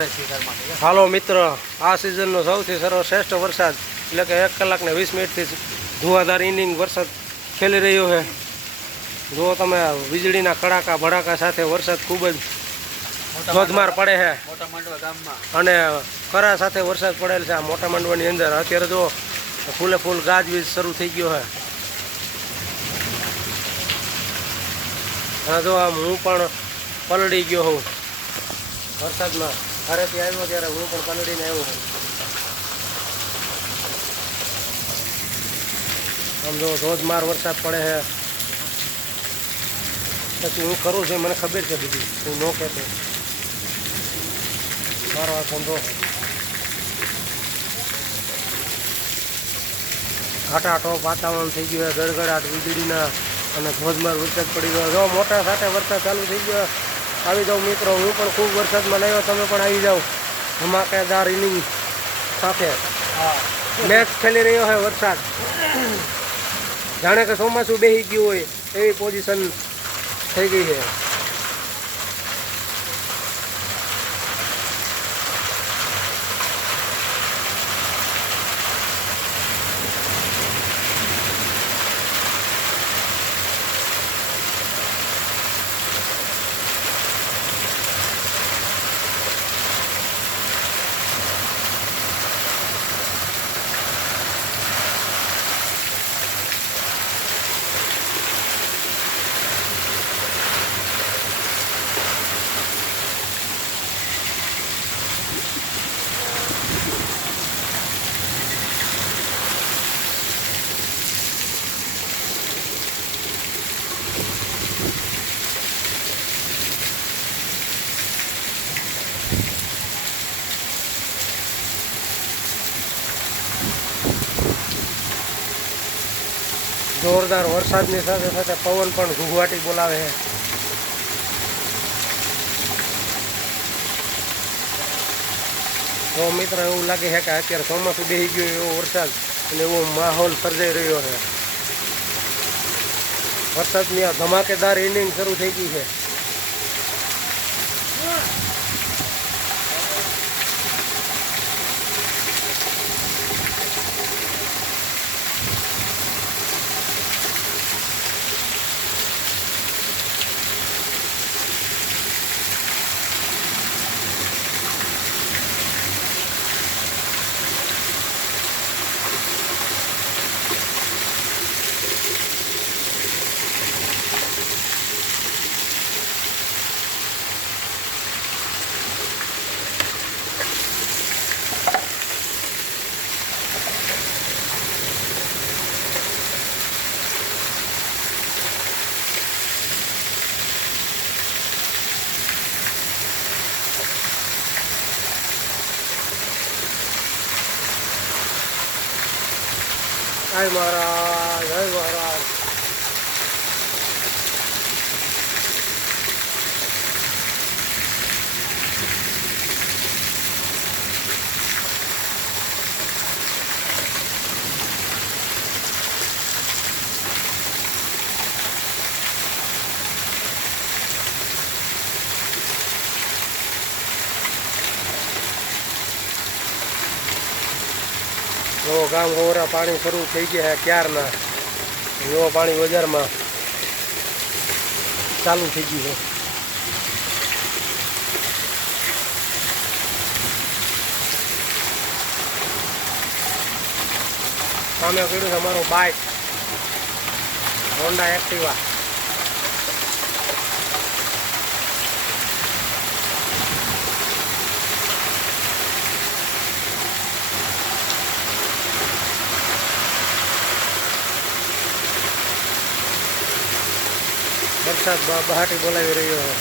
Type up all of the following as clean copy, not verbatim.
હાલો મિત્ર, આ સિઝનનો સૌથી સર્વશ્રેષ્ઠ વરસાદ એટલે કે 1 કલાક ને 20 મિનિટથી ધુવાધાર ઇનિંગ વરસાદ ખેલી રહ્યો છે। જો તમે વીજળીના કડાકા ભડાકા સાથે વરસાદ ખૂબ જ ધોધમાર પડે છે અને કરા સાથે વરસાદ પડેલ છે। આ મોટા માંડવાની અંદર અત્યારે જો ફૂલે ફૂલ ગાજવીજ શરૂ થઈ ગયો છે અને જો આમ હું પણ પલળી ગયો હોઉં વરસાદમાં। ઘરેથી આવ્યો ત્યારે હું પણ પલળીને આવ્યો છું। આમ જો ધોધમાર વરસાદ પડે છે પછી હું કરું છું મને ખબર છે બધી, હું ન કહેતો મારો આ ધંધો ઘાટાટોપ વાતાવરણ થઈ ગયું છે, ગડગડાટ વીજળીના અને ધોધમાર વરસાદ પડી ગયો। જો મોટા સાથે વરસાદ ચાલુ થઈ ગયો। આવી જાઓ મિત્રો, હું પણ ખૂબ વરસાદમાં આવ્યો, તમે પણ આવી જાઓ ધમાકેદાર ઇનિંગ સાથે। મેચ ખેલી રહ્યો છે વરસાદ, જાણે કે ચોમાસું બેસી ગયું હોય એવી પોઝિશન થઈ ગઈ છે। જોરદાર વરસાદની સાથે સાથે પવન પણ ઘૂઘવાટી બોલાવે છે। તો મિત્ર એવું લાગે છે કે અત્યારે ચોમાસું બેસી ગયું એવો વરસાદ અને એવો માહોલ સર્જાઈ રહ્યો છે। વરસાદની આ ધમાકેદાર ઇનિંગ શરૂ થઈ ગઈ છે। જય મહારાજ, જય મહારાજ। જો ગામ ગોરા પાણી શરૂ થઈ ગયા છે ક્યારના, જો પાણી બજારમાં ચાલુ થઈ ગયું છે। સામે કર્યું છે અમારું બાઇક હોન્ડા એક્ટિવા। વરસાદ બહાટી બોલાવી રહ્યો છે।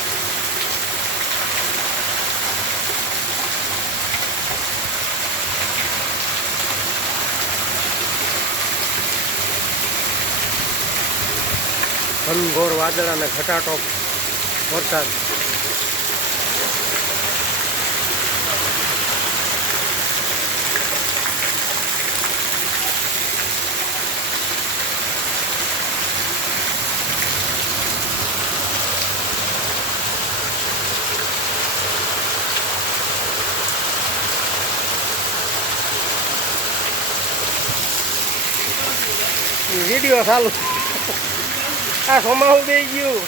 ઘનઘોર વાદળ અને ઘટાટોપ વરસાદ। વિડીયો ચાલુ આ સોમાહું બે ગયું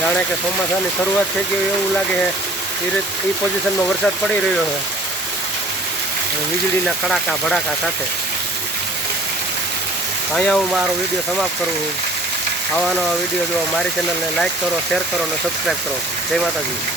જાણે કે ચોમાસાની શરૂઆત થઈ ગઈ એવું લાગે છે એ પોઝિશનમાં વરસાદ પડી રહ્યો છે વીજળીના કડાકા ભડાકા સાથે. અહીંયા હું મારો વિડીયો સમાપ્ત કરું છું. આવા નવા વિડીયો જોવા મારી ચેનલને લાઇક કરો, શેર કરો અને સબસ્ક્રાઈબ કરો. જય માતાજી.